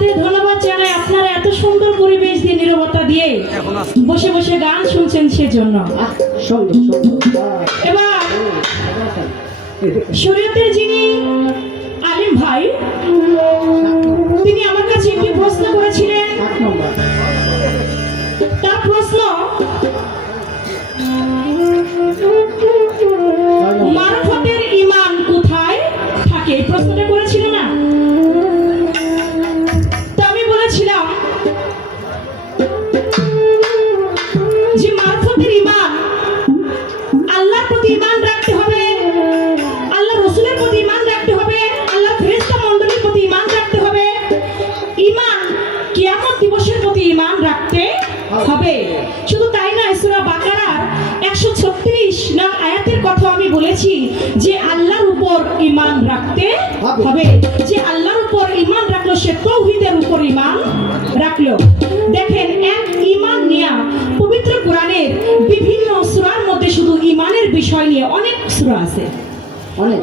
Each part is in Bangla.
সাথে ধন্যবাদ জানাই আপনারা এত সুন্দর পরিবেশ দিয়ে নীরবতা দিয়ে বসে বসে গান শুনছেন সেজন্য। এবার শরীয়তের যিনি আলিম ভাই তিনি আমার কাছে একটি প্রশ্ন করেছিলেন। তার প্রশ্ন, মারফতের ঈমান কোথায় থাকে, এই প্রশ্নটা করেছিল না? তো আমি বলেছিলাম যে মারফতের ঈমান আল্লাহর প্রতি ঈমান রাখতে হবে, আল্লাহ রাসূলের প্রতি ঈমান রাখতে হবে, আল্লাহ ফেরেশতা মণ্ডলীর প্রতি ঈমান রাখতে হবে, ঈমান কিয়ামত দিবসের প্রতি ঈমান রাখতে হবে। শুধু তাই নয়, সূরা বাকারার 136 নং আয়াতের কথা আমি বলেছি যে আল্লাহর উপর ঈমান রাখতে হবে। যে আল্লাহর উপর ঈমান রাখলো সে তাওহীদের উপর ঈমান রাখলো। দেখেন, এক ঈমান নিয়ে পবিত্র কোরআনের বিভিন্ন সূরার মধ্যে শুধু ঈমানের বিষয় নিয়ে অনেক সূরা আছে।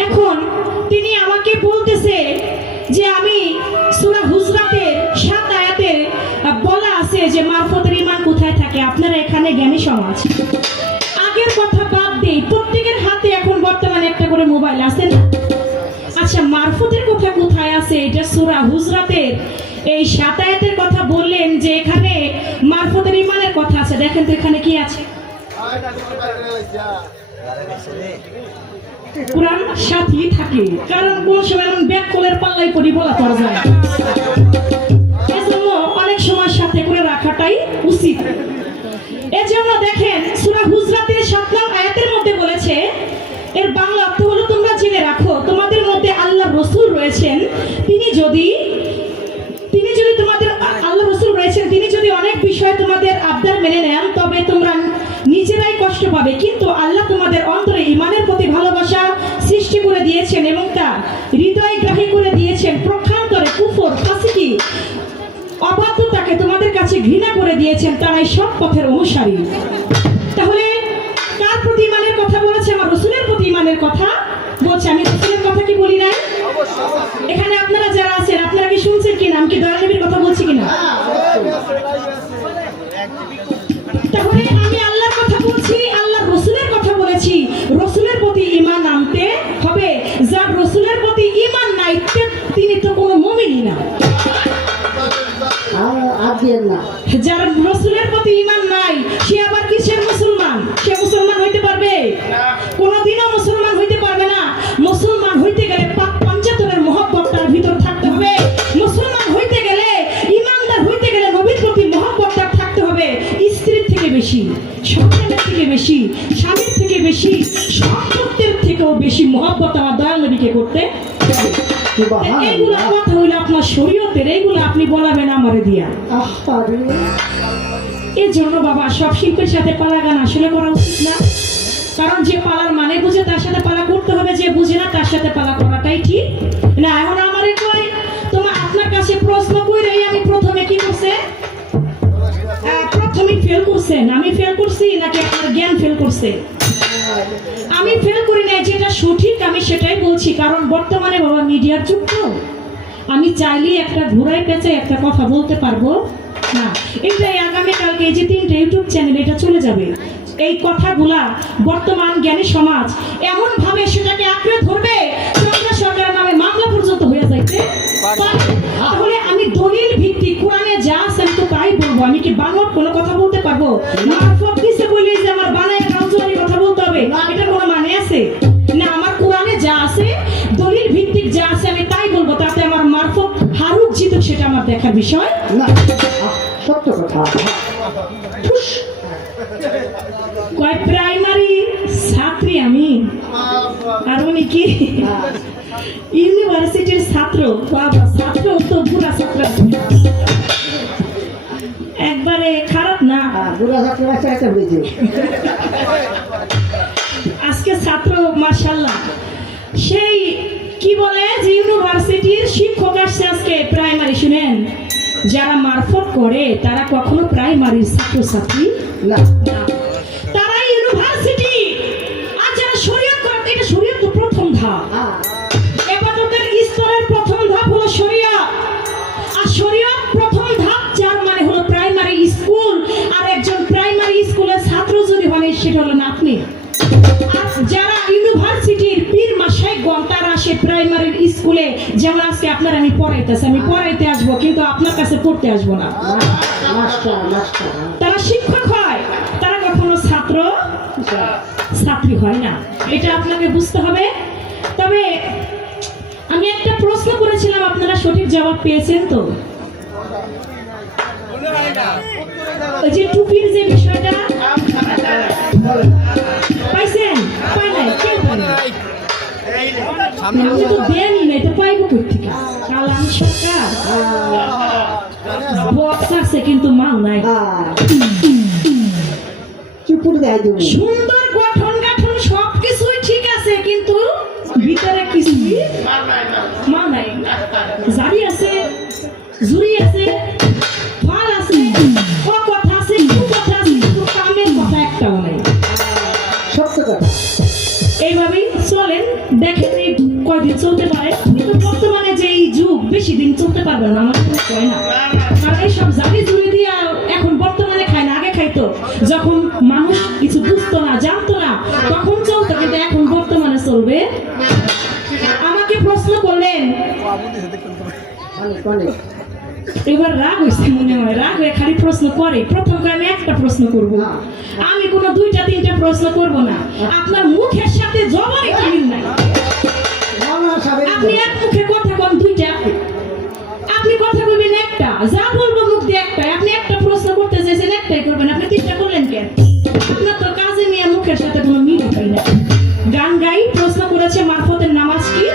এখন তিনি আমাকে বলতেছে যে আমি সূরা হুজরাতের 7 আয়াতে বলা আছে যে মারফতের ঈমান কোথায় থাকে। আপনারা এখানে জ্ঞানী সমাজ, আগের কথা বাদ দেই, প্রত্যেকের হাতে এখন বর্তমানে একটা করে মোবাইল আছে না? আচ্ছা, মারফতের কথা কোথায় আছে? এটা সূরা হুজরাতের এই 7 আয়াতের কথা বললেন যে এখানে মারফতের ঈমানের কথা আছে। দেখেন তো এখানে কি আছে। কোরআন সাথেই থাকে, কারণ কোন সময় ব্যাক কলের পাল্লাই পড়ি বলা করা যায়, এজন্য অনেক সময় সাথে করে রাখাটাই উচিত। এজন্য দেখেন সূরা হুজরাতের 7 নং আয়াতের মধ্যে বলেছে, এর বাংলা অর্থ হলো তোমরা জেনে রাখো তোমাদের মধ্যে আল্লাহর রাসূল রয়েছেন, তিনি যদি তোমাদের আল্লাহর রাসূল রয়েছেন তিনি যদি অনেক বিষয় তোমাদের আবদার মেনে নেন তবে তোমরা নিজেরাই কষ্ট পাবে, কিন্তু আল্লাহ তোমাদের অন্তরে ঈমানের প্রতি ভালোবাসা সৃষ্টি করে দিয়েছেন এবং তা হৃদয়গ্রাহী করে দিয়েছেন। প্রক্ষান্তরে কুফর, ফাসিকি, অবাধ্যতাকে তোমাদের কাছে ঘৃণা করে দিয়েছেন, তারাই সব পথের অনুসারী। তাহলে কার প্রতি ঈমানের কথা বলেছে? আমার রাসূলের প্রতি ঈমানের কথা বলছে। আমি রাসূলের কথা কি বলি নাই? এখানে আপনারা যারা আছেন আপনারা কি শুনছেন কিনা? আমি কি দয়াল নবীর কথা বলছি কিনা? তাহলে আমি আল্লাহর কথা বলছি, আল্লাহর রাসূলের কথা বলেছি। রাসূলের প্রতি ঈমান আনতে হবে। যার রাসূলের প্রতি ঈমান নাই তিনি তো কোনো মুমিনই না। যার রাসূলের প্রতি ঈমান নাই সে আবার কিসের মুসলমান? সে মুসলমান হইতে পারবে? কোনোদিনও মুসলমান হইতে পারবে না। মুসলমান হইতে গেলে পাক পাঞ্জাতনের মহব্বত তার ভিতর থাকতে হবে। মুসলমান হইতে গেলে, ঈমানদার হইতে গেলে নবীর প্রতি মহব্বত তার থাকতে হবে। স্ত্রীর থেকে বেশি, সন্তানের থেকে বেশি, স্বামীর থেকে বেশি, সম্পত্তির থেকেও বেশি মহব্বত আমার দয়াল নবীকে করতে হবে। এইগুলা কথা হইলো আপনার শরীয়তের, এইগুলো আপনি বলাবেন আমারে দিয়া। এই জন্য বাবা সব শিল্পের সাথে পালা গান আসলে করা উচিত না, কারণ যে পালার মানে বুঝে তার সাথে পালা করতে হবে, যে বুঝে না তার সাথে পালা করাটাই ঠিক না। এখন আমারে কই তোমার আপনার কাছে প্রশ্ন কইরে আমি প্রথমে কি করছে? প্রথমে ফেল করছেন। আমি ফেল করছি নাকি আপনার জ্ঞান ফেল করছে? আমি ফেল করি নাই, যেটা সঠিক আমি সেটাই বলছি। কারণ বর্তমানে বাবা মিডিয়ার যুগ তো, আমি চাইলে একটা ঘোড়ায় পেঁচে একটা কথা বলতে পারবো না। এটাই আগামীকালকে এই যে 3টে ইউটিউব চ্যানেল এটা চলে যাবে। এই কথাগুলা বর্তমান জ্ঞানী সমাজ এমন ভাবে সেটাকে আঁকড়ে ধরবে সরকারের নামে মামলা পর্যন্ত হয়ে যাইতে পারে। তাহলে আমি দলিল ভিত্তিক কোরআনে যা আছে আমি তো তাই বলবো। আমি কি বানোয়াট কোনো কথা বলতে পারবো? মারফত দিছে বলে যে আমার বানায় গাউজুয়ারি কথা বলতে হবে, এটা কোনো মানে আছে না? আমার কোরআনে যা আছে, দলিল ভিত্তিক যা আছে আমি তাই বলবো। তাতে আমার মারফত হারুক জিতুক সেটা আমার দেখার বিষয় না। সত্য কথা। কয় প্রাইমারি ছাত্রী আমি, আর উনি কি ইউনিভার্সিটির ছাত্র। বাবা, ছাত্র তো বুড়া ছাত্র, একবারে খারাপ না। আজকে ছাত্র মাশাআল্লাহ সেই কি বলে যে ইউনিভার্সিটির শিক্ষক আসছে আজকে প্রাইমারি। শুনেন, যারা মারফত করে তারা কখনো প্রাইমারির ছাত্রছাত্রী না, তারা ইউনিভার্সিটি। আর যারা শরীয়ত করে, এটা শরীয়ত তো প্রথম ধাপ, ইবাদতের স্তরের প্রথম ধাপ হলো শরীয়ত। আর শরীয়ত সেটা হলো না আপনি। আর যারা ইউনিভার্সিটির পীর মাশায়েখগণ তারা আসে প্রাইমারি স্কুলে, যেমন আজকে আপনার আমি পড়াইতেছি, আমি পড়াইতে আসবো কিন্তু আপনার কাছে পড়তে আসবো না। তারা শিক্ষক হয়, তারা কখনো ছাত্র ছাত্রী হয় না, এটা আপনাকে বুঝতে হবে। তবে আমি একটা প্রশ্ন করেছিলাম, আপনারা সঠিক জবাব পেয়েছেন তো? ওই যে টুপির যে বিষয়টা পাইছেন? পাই নাই, কেউ পাই নাই। আপনি তো দেনই নাই, তো পাইব কোথেকে? কালাম সরকার বক্স আছে কিন্তু মাল নাই। সুন্দর গঠন গাঠন সবকিছুই ঠিক আছে কিন্তু ভিতরে কিছুই মাল নাই। জারি আছে, জুরি আছে, ফল আছে, ও কথা আছে, কু কথা আছে, কিন্তু কামের কথা একটাও নাই। সত্য কথা। এইভাবেই চলেন, দেখেন এই কয়দিন চলতে পারে, কিন্তু বর্তমানে যে এই যুগ বেশি দিন চলতে পারবে না, আমার মনে হয় না। কারণ এইসব জারি জুড়ি দিয়ে এখন বর্তমানে খায় না, আগে খাইতো যখন মানুষ কিছু বুঝতো না, জানতো না, তখন চলতো, কিন্তু এখন বর্তমানে চলবে। আমাকে প্রশ্ন করলেন, এবার রাগ হয়েছে মনে হয়, রাগ হয়ে খালি প্রশ্ন করে। প্রথম আমি একটা প্রশ্ন করব, আমি কোনো দুইটা তিনটা প্রশ্ন করব না। আপনার মুখের সাথে জবানই মিল নাই, আপনি এক মুখে কথা কন দুইটা, আপনি কথা বলবেন একটা, যা বলবো মুখ দিয়ে একটাই। আপনি একটা প্রশ্ন করতে চাইছেন, একটাই করবেন, আপনি তিনটা করলেন কেন? আপনার তো কাজে নিয়ে মুখের সাথে কোনো মিল হয় না। গান গাই প্রশ্ন করেছে মারফতের নামাজ কি,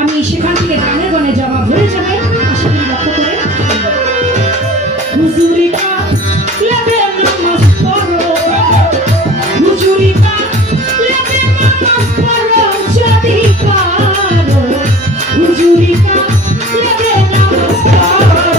আমি সেখান থেকে গানের গানে জবাব হয়ে যাবে, আশা করি লক্ষ্য করে। হুজুরিকা লেবে নামাজ পড়ো, হুজুরিকা লেবে নামাজ পড়ো, যদি পারো হুজুরিকা লেবে নামাজ পড়ো।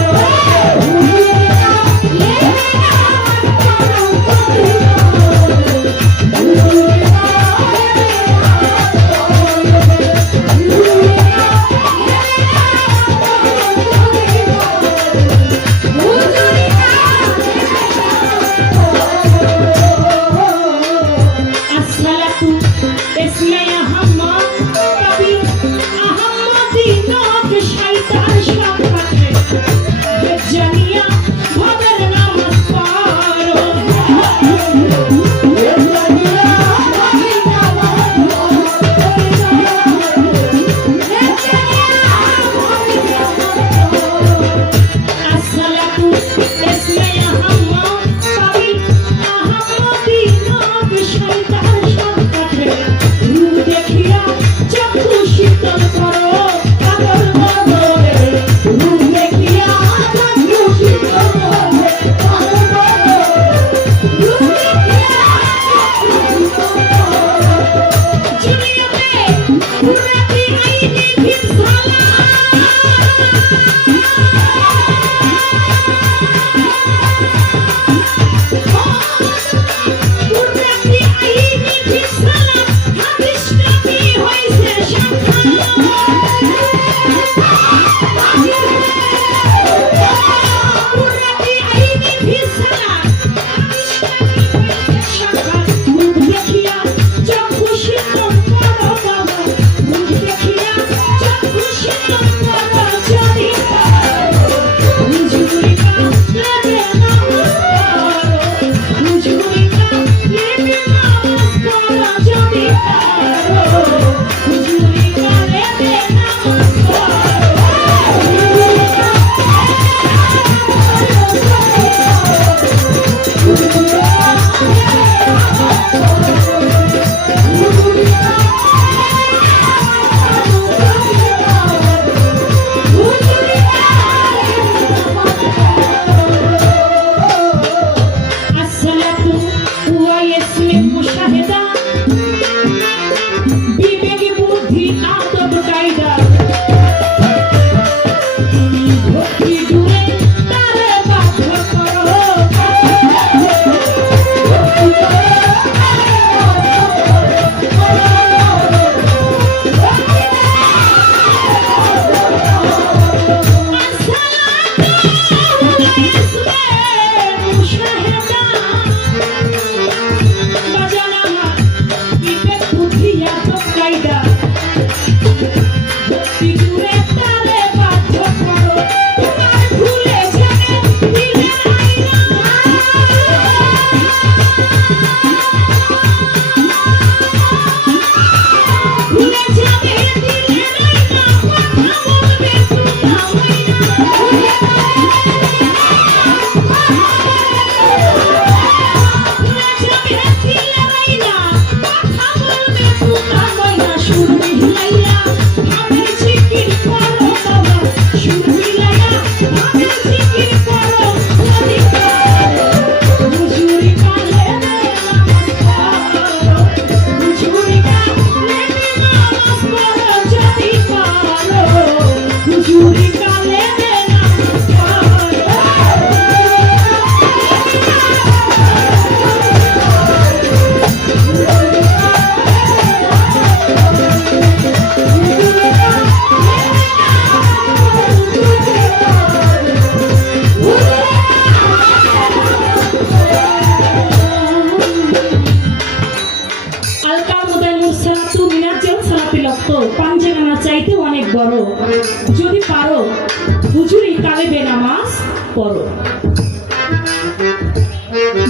বেনামাজ পড়ো।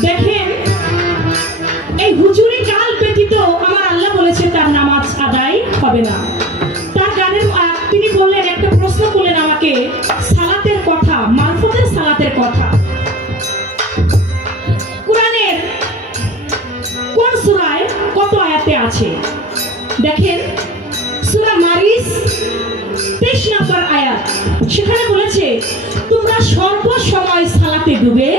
দেখেন, এই হুজুরি কাল ব্যতীত আমার আল্লাহ বলেছে তার নামাজ আদায় হবে না। তার গানের তিনি বললেন, একটা প্রশ্ন করলেন আমাকে সালাতের কথা, মারফতের সালাতের কথা। কোরআনের কোন সূরায় কত আয়াতে আছে? দেখেন, সূরা মারিস 23 নম্বর আয়াত, সেখানে বলেছে তোমরা সর্বসময় সালাতে ডুবে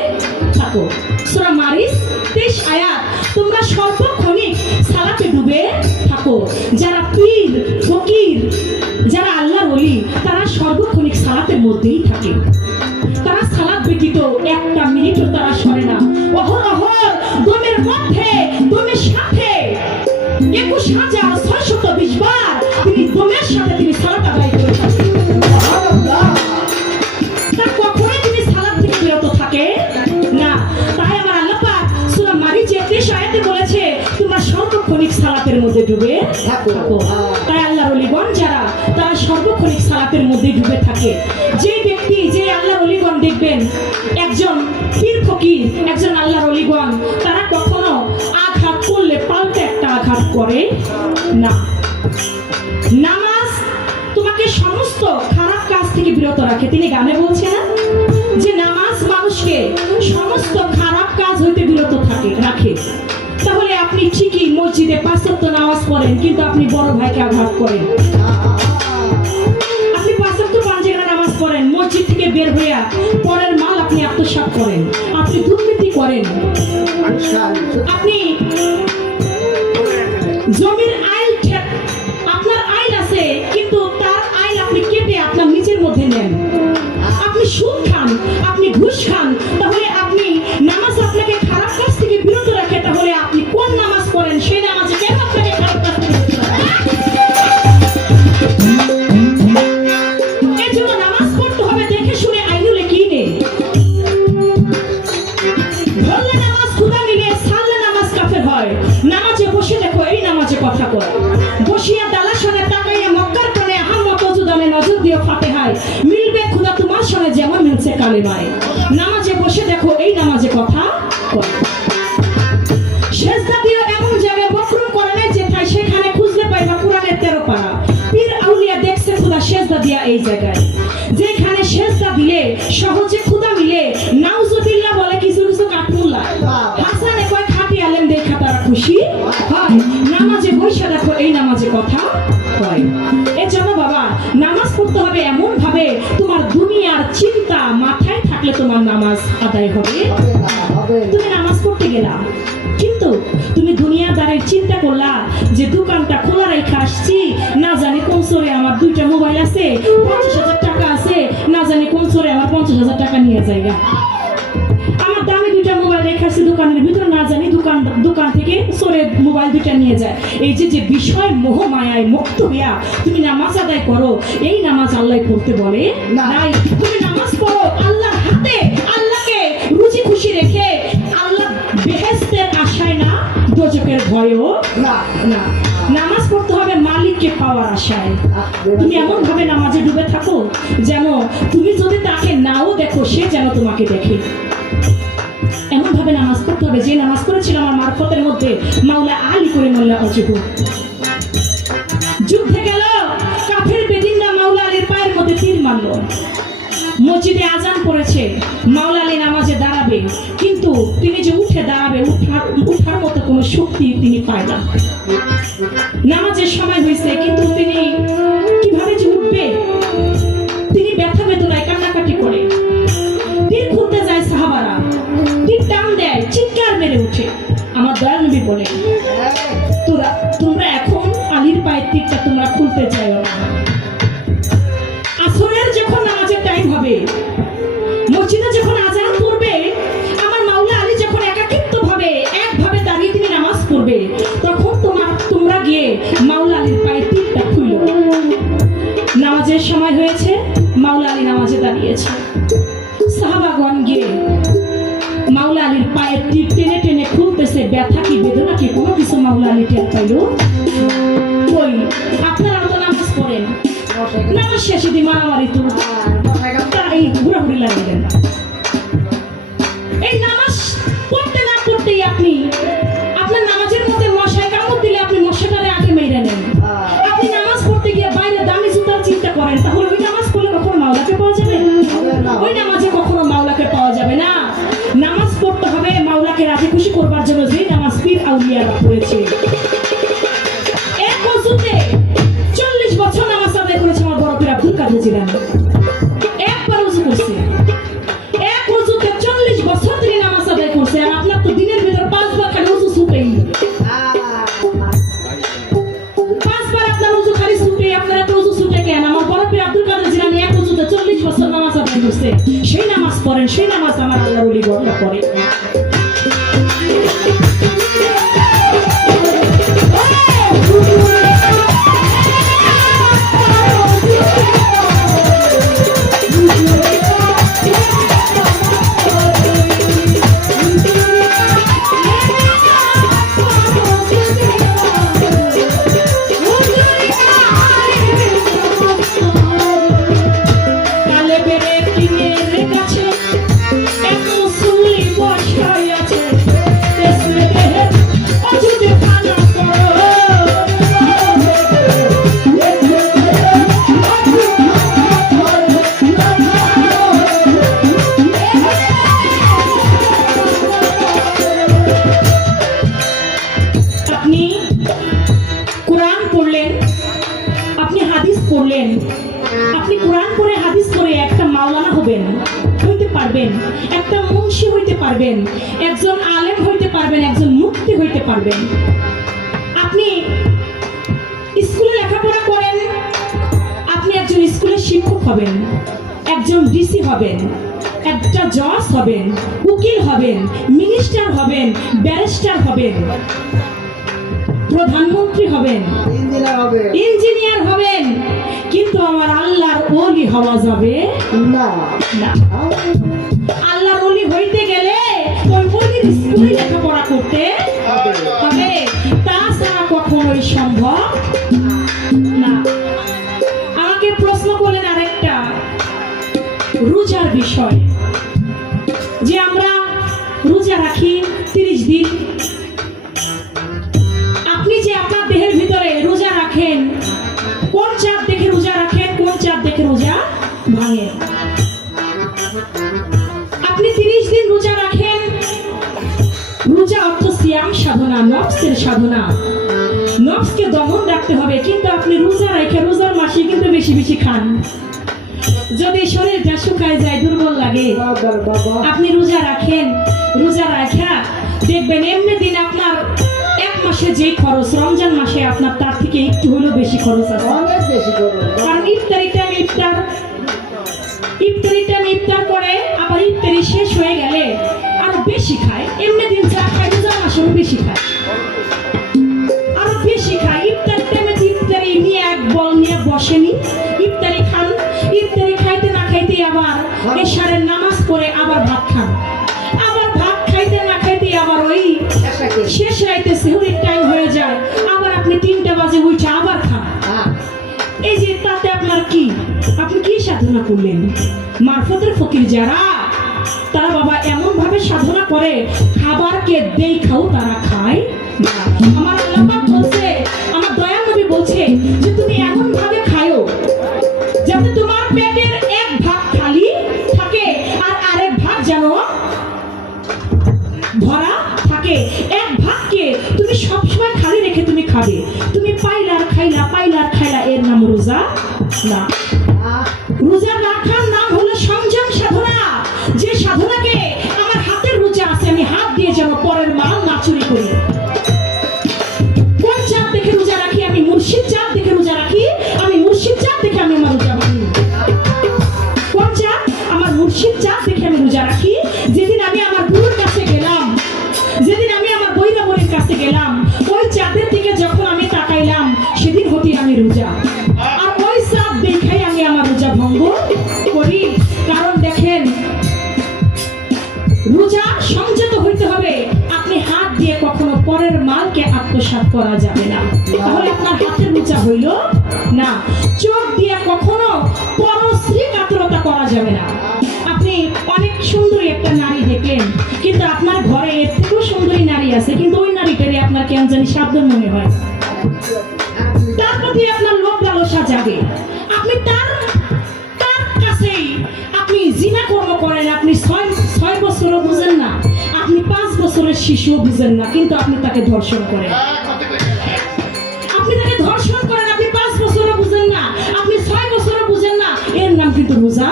থাকো। সূরা মারিস 23 আয়াত, তোমরা সর্বক্ষণিক সালাতে ডুবে থাকো। যারা পীর ফকির, যারা আল্লাহর ওলি, তারা সর্বক্ষণিক সালাতের মধ্যেই থাকে। তারা সালাত ব্যতীত একটা মিনিটও তারা সরে না। অহরহ দমের মধ্যে, দমের সাথে 21,620 বার তিনি দমের সাথে তিনি সালাত আদায় করে থাকেন। তার কখনোই তিনি সালাত থেকে বিরত থাকে না। তাই আমার আল্লাহ পাক সূরা মারিস 23 আয়াতে বলেছে তোমরা সর্বক্ষণিক সালাতের মধ্যে ডুবে থাকো। তাই আল্লাহর ওলিগণ যারা, তারা সর্বক্ষণিক সালাতের মধ্যে ডুবে থাকে। যে ব্যক্তি, যে আল্লাহর ওলিগণ দেখবেন, একজন পীর ফকির, একজন আল্লাহর ওলিগণ, তারা কখনো আঘাত করলে পাল্টে একটা আঘাত করে না। নামাজ তোমাকে সমস্ত খারাপ কাজ থেকে বিরত রাখে। তিনি গানে বলছে না যে নামাজ মানুষকে সমস্ত খারাপ কাজ হইতে বিরত রাখে। তাহলে আপনি ঠিকই মসজিদে 5 ওয়াক্ত নামাজ পড়েন, কিন্তু আপনি বড় ভাইকে আঘাত করেন। আপনি 5 ওয়াক্ত পাঁচের নামাজ পড়েন, মসজিদ থেকে বের হইয়া পরের মাল আপনি আত্মসাৎ করেন, আপনি দুর্নীতি করেন, আপনি জমির আইল, আপনার আইল আছে কিন্তু তার আইল আপনি কেটে আপনার নিজের মধ্যে নেন, আপনি সুদ খান, আপনি ঘুষ খান। তাহলে আপনি নামাজ আপনাকে খারাপ কাজ থেকে বিরত রাখে। তাহলে আপনি কোন নামাজ পড়েন? সেই নামাজে কেন আপনাকে খারাপ কাজ থেকে বিরত রাখে? এর জন্য নামাজ পড়তে হবে দেখে শুনে, আইনুলে কি নেই। ধরলে নামাজ খুদা মিলে, সারলে নামাজ কাফের হয়। নামাজে বসে দেখো, এই নামাজে কথা কয়, বসিয়া দালার সঙ্গে তাকাইয়া মক্কার কোণে আহম্মদ ওজুদানে নজর দিয়ে ফাতিহায় মিলবে খুদা তোমার সঙ্গে যেমন মিলছে কালেমায়। নামাজে বসে দেখো, এই নামাজে কথা কয়। সেজদা দিও এমন জায়গায় বকরুম কোরআনে যেথায়, সেখানে খুঁজলে পাইবা কোরআনের 13 পারা। পীর আউলিয়া দেখছে খুদা সেজদা দিয়া এই জায়গায়, যেখানে সেজদা দিলে সহজে খুদা মিলে। নাউজুবিল্লাহ বলে কিছু কিছু কাঠমুল্লা, হাসানে কয় খাঁটি আলেম দেখা তারা খুশি হয়। নামাজে বসে দেখো, এই নামাজে কথা কয়। এর জন্য বাবা, নামাজ পড়তে হবে এমন ভাবে তোমার দুনিয়ার চিন্তা মাথায় থাকলে তোমার নামাজ আদায় হবে। তুমি নামাজ পড়তে গেলা, কিন্তু তুমি দুনিয়াদারের চিন্তা করলা যে দোকানটা খোলা রেখে আসছি, না জানি কোন চোরে আমার 2টা মোবাইল আছে, 50,000 টাকা আছে, না জানি কোন চোরে আমার 50,000 টাকা নিয়ে যায়গা। আমার দামি 2টা মোবাইল রেখে আসছি দোকানের ভিতর, না জানি দোকান থেকে চোরে মোবাইল 2টা নিয়ে যায়। এই যে বিষয় মোহ মায়ায় মুক্ত হইয়া তুমি নামাজ আদায় করো, এই নামাজ আল্লাহ পড়তে বলে নাই। তুমি নামাজ পড়ো আল্লাহর হাতে, আল্লাহকে রুজি খুশি রেখে, আল্লাহ বেহেশতের আশায় না, দোজখের ভয়ও না। নামাজ পড়তে হবে মালিককে পাওয়ার আশায়। তুমি এমন ভাবে নামাজে ডুবে থাকো যেন তুমি যদি তাকে নাও দেখো, সে যেন তোমাকে দেখে। এমন ভাবে নামাজ পড়তে হবে যে নামাজ পড়েছিল আমার মারফতের মধ্যে মাওলা আলী করে মোল্লা অজুব। যুদ্ধে গেল, কাফের বেদিনরা মাওলা আলীর পায়ের মধ্যে তীর মারল। মসজিদে আজান পড়েছে, মাওলা আলী নামাজে দাঁড়াবে, কিন্তু তিনি যে উঠে দাঁড়াবে, উঠার মতো কোনো শক্তি তিনি পায় না। নামাজের সময় হয়েছে, কিন্তু তিনি কিভাবে যে উঠবে, তিনি ব্যথা বেদনায় কান্নাকাটি করে। তীর খুলতে যায় সাহাবারা, তীর টান দেয়, চিৎকার মেরে উঠে। আমার দয়াল নবী বলে, তোমরা এখন আলীর পায়ের তীরটা তোমরা খুলতে চাইও না। আসরের যখন নামাজের টাইম হবে, মসজিদে যখন আজান পড়বে, আমার মাওলা আলী যখন একাকিত্ব ভাবে একভাবে দাঁড়িয়ে তিনি নামাজ পড়বে, তখন তোমরা গিয়ে মাওলা আলীর পায়ের তীরটা খুললো। নামাজের সময় হয়েছে, মাওলা আলী নামাজে দাঁড়িয়েছে। সাহাবাগণ গিয়ে মাওলা আলীর পায়ের তীর টেনে টেনে খুলতেছে। ব্যথা কি বেদনা কি কোনো কিছু মাওলা আলী টের পাইল কই? আপনারা তো নামাজ পড়েন, নামাজ শেষে দিয়ে মারামারি তো এই ঘোরাঘুরি লাগাইলেন না। এই নামাজ পড়তে না পড়তেই আপনি আপনার নামাজের মধ্যে মশায় কামড় দিলে আপনি মশাটারে আগে মেরে নেন। আপনি নামাজ পড়তে গিয়ে বাইরে দামি জুতার চিন্তা করেন, তাহলে ওই নামাজ পড়লে কখনো মাওলাকে পাওয়া যাবে? ওই নামাজে কখনো মাওলাকে পাওয়া যাবে না। নামাজ পড়তে হবে মাওলাকে রাজি খুশি করবার জন্য, যে নামাজ পীর আউলিয়ারা পড়েছে। এক ওযুতে 40 বছর নামাজ আদায় করেছে আমার বড় পীর আব্দুল কাদের জিলানী। একবার ওযু করছে, এক ওযুতে 40 বছর তিনি নামাজ আদায় করছে। আর আপনার তো দিনের ভিতর 5 বার খালি ওযু ছুটেই, 5 বার আপনার ওযু খালি ছুটে। আপনারা তো ওযু ছুটে কেন? আমার বড় পীর আব্দুল কাদের জিলানী এক ওযুতে 40 বছর নামাজ আদায় করছে। সেই নামাজ পড়েন, সেই নামাজ আমার আল্লাহর ওলি গণনা করে। আপনি কোরআন পড়ে হাদিস পড়ে একটা মাওলানা হবেন, হইতে পারবেন, একটা মুন্সি হইতে পারবেন, একজন আলেম হইতে পারবেন, একজন মুফতি হইতে পারবেন। আপনি স্কুলে লেখাপড়া করেন, আপনি একজন স্কুলের শিক্ষক হবেন, একজন ডিসি হবেন, একটা জজ হবেন, উকিল হবেন, মিনিস্টার হবেন, ব্যারিস্টার হবেন, প্রধানমন্ত্রী হবেন, ইঞ্জিনিয়ার হবেন, কিন্তু আমার আল্লাহর ওলি হওয়া যাবে না। আল্লাহর ওলি হইতে গেলে ওই ওলির স্কুলে লেখাপড়া করতে হবে, তাছাড়া কখনোই সম্ভব না। আমাকে প্রশ্ন করলেন আরেকটা রোজার বিষয়, যে আমরা রোজা রাখি 30 দিন। আপনি যে আপনার দেহের ভিতরে রোজা রাখেন, কোন চাঁদ দেখে রোজা রাখেন, কোন চাঁদ দেখে রোজা ভাঙেন? আপনি 30 দিন রোজা রাখেন। রোজা অর্থ সিয়াম সাধনা, নফসের সাধনা, নফসকে দমন রাখতে হবে। কিন্তু আপনি রোজা রেখে রোজার মাসে কিন্তু বেশি বেশি খান। যদি শরীরটা শুকায় যায়, দুর্বল লাগে, আপনি রোজা রাখেন, রোজা রাখা দেখবেন এমনি দিন আপনার এক মাসে যে খরচ, রমজান মাসে আপনার তার থেকে একটু হলেও বেশি খরচ আছে। কারণ ইফতারি টাইম ইফতার করে আবার ইফতারি শেষ হয়ে গেলে আরো বেশি খায়। এমনি দিন যা খায় রোজার মাসেও বেশি খায়, আরো বেশি খায়। ইফতারি টাইমে ইফতারি নিয়ে এক বল নিয়ে বসেনি, ইফতারি খান, ইফতারি খাইতে না খাইতে আবার এশারের নামাজ পড়ে আবার ভাত খান, আবার ভাত খাইতে না খাইতে আবার ওই শেষ রাইতে সেহরির টাইম হয়ে যায়, আবার আপনি 3টা বাজে উঠে আবার খান। এই যে তাতে আপনার কি, আপনি কি সাধনা করলেন? মারফতের ফকির যারা, তারা বাবা এমন ভাবে সাধনা করে, খাবারকে দেখাও তারা খায় না। আমার আল্লাহ পাক বলছে, আমার দয়াল নবী বলছে যে তুমি এমন ভাবে খায়ো যাতে তোমার পেটের এক ভাগ খালি থাকে আর আরেক ভাগ যেন ভরা থাকে। এক ভাগকে তুমি সবসময় খালি রেখে তুমি খাবে। তুমি পাইলার খাইলা, এর নাম রোজা না। রোজা রাখার নাম হলো সংযম সাধনা। যে সাধনাকে আমার হাতের রোজা আছে, আমি হাত দিয়ে যেন পরের মাল না চুরি করি। কোন চাঁদ দেখে রোজা রাখি? আমি মুর্শিদ চাঁদ দেখে রোজা রাখি, আমি মুর্শিদ চাঁদ দেখে আমি আমার রোজা রাখি। কোন চাঁদ? আমার মুর্শিদ চাঁদ দেখে আমি রোজা রাখি। যেদিন আমি আমার গুরুর কাছে গেলাম, যেদিন আমি আমার বৈরাবরের কাছে গেলাম, ওই চাঁদের দিকে যখন আমি তাকাইলাম, সেদিন হতে আমি রোজা। আর ওই চাঁদ দেখাই আমি আমার রোজা ভঙ্গ করি। কারণ দেখেন, রোজা সংযত হইতে হবে। আপনি হাত দিয়ে কখনো পরের মালকে আত্মসাৎ করা যাবে না, তাহলে আপনার হাতের রোজা হইল না। চোখ দিয়ে কখনো পরশ্রী কাতরতা করা যাবে না। আপনি অনেক সুন্দরী একটা নারী দেখলেন, কিন্তু আপনার ঘরে এর থেকেও সুন্দরী নারী আছে, কিন্তু ওই নারীটারে আপনার কেন জানি সাবধান মনে হয়, তার প্রতি আপনার লোভ লালসা জাগে। আপনি তার কাছেই আপনি জিনা কর্ম করেন, আপনি ছয় বছরও বুঝেন না, আপনি 5 বছরের শিশুও বুঝেন না, কিন্তু আপনি তাকে ধর্ষণ করেন। আপনি তাকে ধর্ষণ করেন, আপনি 5 বছরও বুঝেন না, আপনি 6 বছরও বুঝেন না, এর নাম কিন্তু রোজা।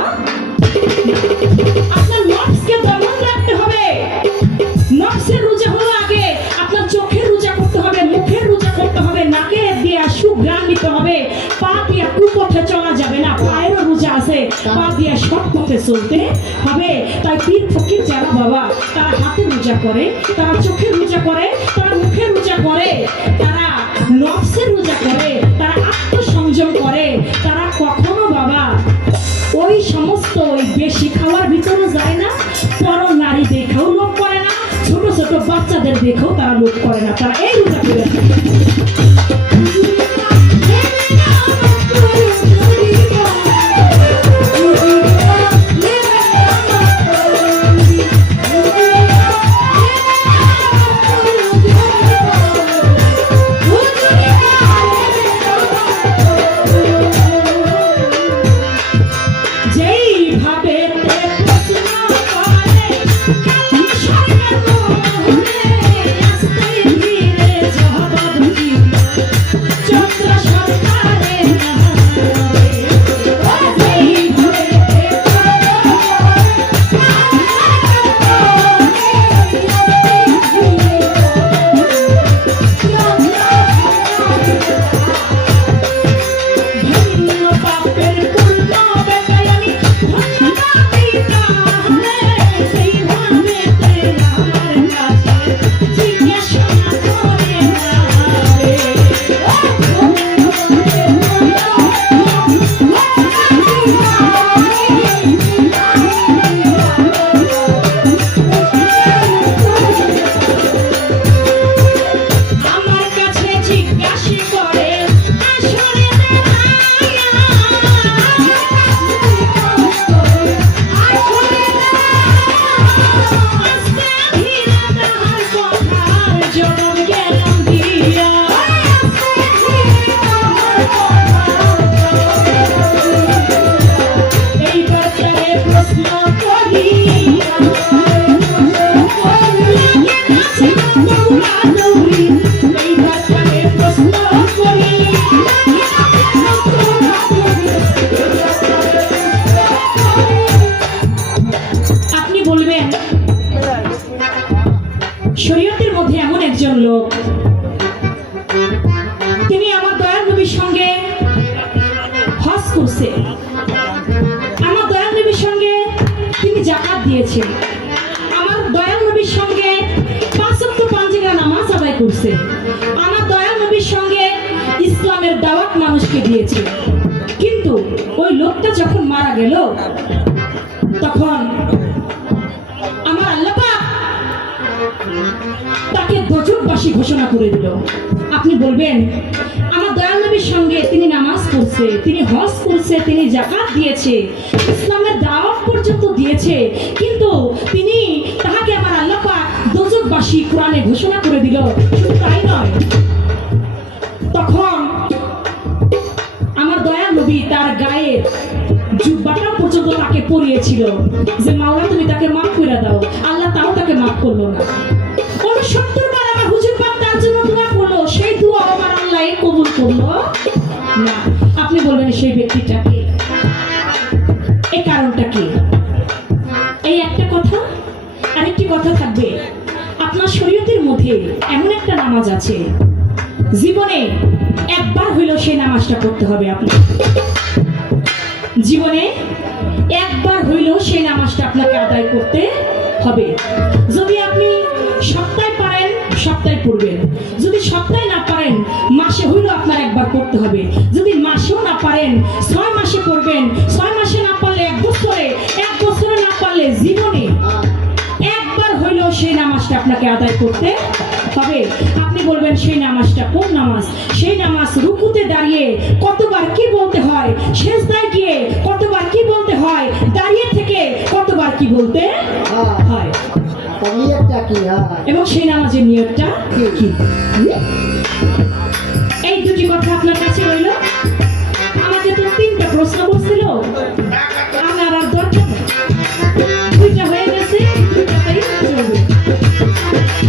আপনার নফসকে দমন রাখতে হবে। নফসের রোজা হলো আগে আপনার চোখের রোজা করতে হবে, মুখের রোজা করতে হবে, নাকের দিয়ে সুঘ্রাণ নিতে হবে, পা দিয়ে কুপথে চলা যাবে না, পায়েরও রোজা আছে, পা দিয়ে সৎ পথে চলতে হবে। তাই পীর ফকির যারা বাবা, তারা হাতে রোজা করে, তারা চোখের রোজা করে, তারা মুখের রোজা করে, তারা নফসের রোজা করে, তারা আত্মসংযম করে, তারা কখনো বাবা ওই সমস্ত ওই বেশি খাওয়ার ভিতরে যায় না, পর নারী দেখেও লোভ করে না, ছোট ছোট বাচ্চাদের দেখেও তারা লোভ করে না, তারা এই রোজা করে থাকে। শরীয়তের মধ্যে এমন একজন লোক, তিনি আমার দয়াল নবীর সঙ্গে হজ করছে, আমার দয়াল নবীর সঙ্গে তিনি যাকাত দিয়েছে, আমার দয়াল নবীর সঙ্গে 5 ওয়াক্ত পাঁচেরা নামাজ আদায় করছে, আমার দয়াল নবীর সঙ্গে ইসলামের দাওয়াত মানুষকে দিয়েছে। কিন্তু ওই লোকটা যখন মারা গেল, তখন আমার আল্লাহ পাক তাকে দোজখবাসী ঘোষণা করে দিল। আপনি বলবেন, আমার দয়াল নবীর সঙ্গে তিনি নামাজ পড়ছে, তিনি হজ করছে, তিনি যাকাত দিয়েছে, ইসলামের দাওয়াত পর্যন্ত দিয়েছে, কিন্তু তিনি তাহাকে আমার আল্লাহ পাক দোজখবাসী কোরআনে ঘোষণা করে দিল। শুধু তাই নয়, তখন আমার দয়াল নবী তার গায়ে জুব্বাটা পর্যন্ত তাকে পরিয়েছিল যে মাওলা তুমি তাকে মাফ করে দাও। আল্লাহ তাও তাকে মাফ করলো না। 69 বার আমার হুজুর পাক তার জন্য দোয়া করলো, সেই দোয়া আমার আল্লাহ কবুল করলো না। আপনি বলবেন সেই ব্যক্তিটাকে, এই কারণটা কি? এই একটা কথা। আরেকটি কথা থাকবে, আপনার শরীয়তের মধ্যে এমন একটা নামাজ আছে, জীবনে একবার হইলেও সেই নামাজটা করতে হবে। আপনার জীবনে একবার হইলেও সেই নামাজটা আপনাকে আদায় করতে হবে। যদি আপনি সপ্তাহে পারেন সপ্তাহে পড়বেন, যদি সপ্তাহে না পারেন মাসে হইলেও আপনার একবার করতে হবে। যদি মাসেও না পারেন 6 মাসে করবেন, 6 মাসে না পারলে 1 বছরে, 1 বছরে না পারলে জীবনে একবার হইলেও সেই নামাজটা আপনাকে আদায় করতে হবে। আপনি বলবেন সেই নামাজটা কোন নামাজ? সেই নামাজ রুকুতে দাঁড়িয়ে কতবার কি বলতে হয়, সেজদায় গিয়ে কতবার কি বলতে হয়, দাঁড়িয়ে থেকে কতবার কি বলতে হয়, নিয়তটা কি? এবং সেই নামাজের নিয়তটা কি। এই দুটি কথা আপনার কাছে